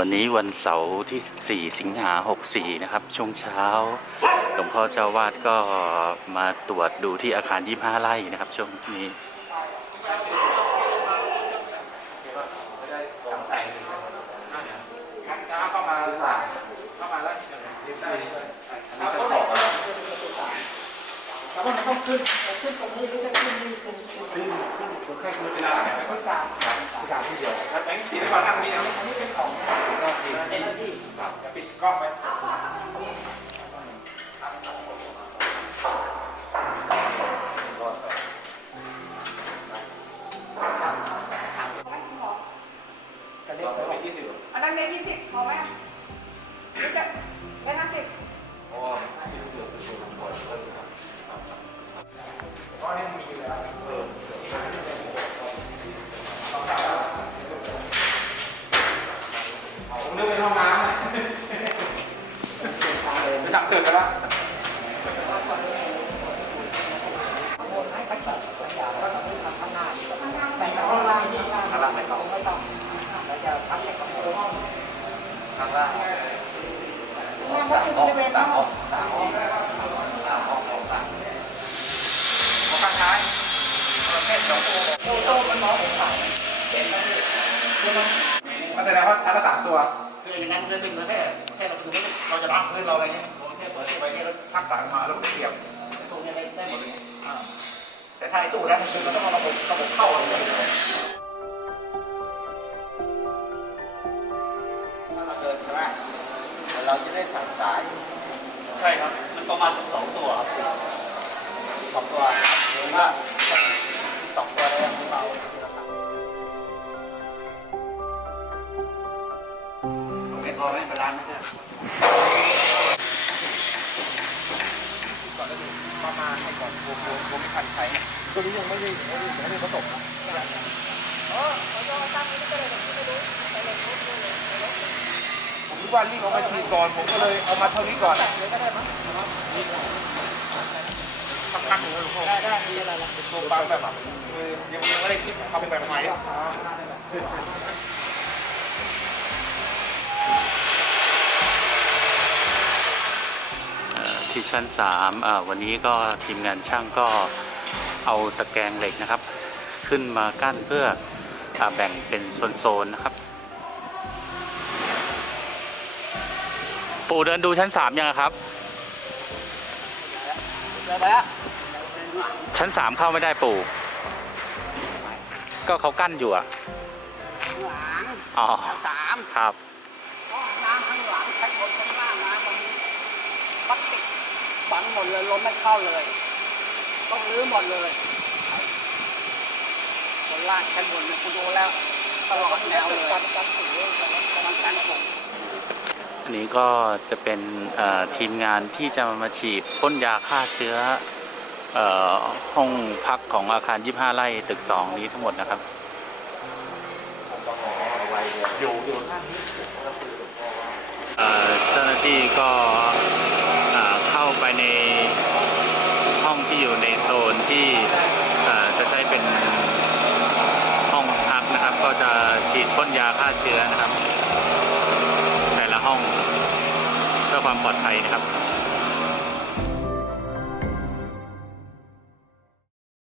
วันนี้วันเสาร์ที่ 14 สิงหา 64 นะครับ ช่วงเช้า หลวงพ่อเจ้าวาดก็มาตรวจดูที่อาคาร 25 ไร่นะครับ ช่วงนี้เข้ามาเข้ามาแล้วแล้วก็ต้องขึ้นขึ้นตรงนี้หรือจะขึ้นนี่ขึ้นขึ้นขึ้นขึ้นแค่ขึ้นไม่ได้ไม่กล้าไม่กล้าที่เดียวแล้วแบงค์ทีนี้มานั่งนี่นะอันนี้เป็นของก็ทีเจ้าหน้าที่จะปิดกล้องไว้ อันนั้นเมตรยี่สิบพอไหมรือจะเมตรห้าสิบก็ให้มีอยู่แล้วผมนึกเป็นห้องน้ำไปสั่งเกิดกันแล้วให้กระชับกระชับแล้วก็ทำข้างหน้าแต่งข้างล่างนี่ข้างางไม่ต้องไม่ต้องเราจะพักในของตัวห้อง ข้างล่าง เนี่ยก็คือบริเวณห้อง ของการใช้ประเภทสองตัว โตโตมันมองเห็นเปล่าเห็นไหมใช่ไห มันแสดงว่าทันละสามตัว คืออย่างนั้นเรื่องหนึ่งเราแค่แค่เราคือเราจะล้างพื้นเราอะไรเงี้ยเราแค่เปิดที่ไว้เนี่ยเราชักสายมาแล้วก็เสียบตรงนี้ได้ได้หมดเลยแต่ถ้าไอ้ตู้นั้นคือมันต้องเอาระบบระบบเข้าอะไรอย่างเงี้ยถ้าเราเดินใช่ไหมเราจะได้สั่งสาย ใช่ครับ มันประมาณสองตัวครับ ไม่พอไหมเวลาไม่ได้วประมาณให้ก่อนโบโบโบไม่ทันใช้ตัวนี้ยังไม่ได้ไม่ได้ไม่ได้ผสมนะผมคิดว่ารีบเอาไปฉีดก่อนผมก็เลยเอามาเท่านี้ก่อนทำกันอยู่หลวงพ่อได้ได้มีอะไรล่ะเป็นตัวปั๊มแบบคือยังยังไม่ได้คิดทำแบบใหม่ ที่ชั้น3อ่าวันนี้ก็ทีมงานช่างก็เอาตะแกรงเหล็กนะครับ ขึ้นมากั้นเพื่ออาแบ่งเป็นโซนๆนะครับ ปู่เดินดูชั้น3ยังอะครับเจอแล้วชั้น 3 เข้าไม่ได้ปู่ ก็เขากั้นอยู่อะหลังอ๋อสามครับ ห้องน้ำข้างหลังข้างบนข้างล่างนะตรงนี้พลาสติกฝัง หมดเลยลมไม่เข้าเลย ต้องรื้อหมดเลยบนล่างชั้นบนเนี่ยคุณดูแล้วตลอดแนวเลยมันกันฝุ่นมันกันฝุ่นอันนี้ก็จะเป็นเอ่อทีมงานที่จะมาฉีดพ่นยาฆ่าเชื้อเออห้องพักของอาคาร 25 ไร่ตึก 2 นี้ทั้งหมดนะครับเอ่อเจ้าหน้าที่ก็เอ่อเข้าไปในห้องที่อยู่ในโซนที่เอ่อจะใช้เป็นห้องพักนะครับ ก็ จะฉีดพ่นยาฆ่าเชื้อนะครับ แต่ละห้องเพื่อความปลอดภัยนะครับ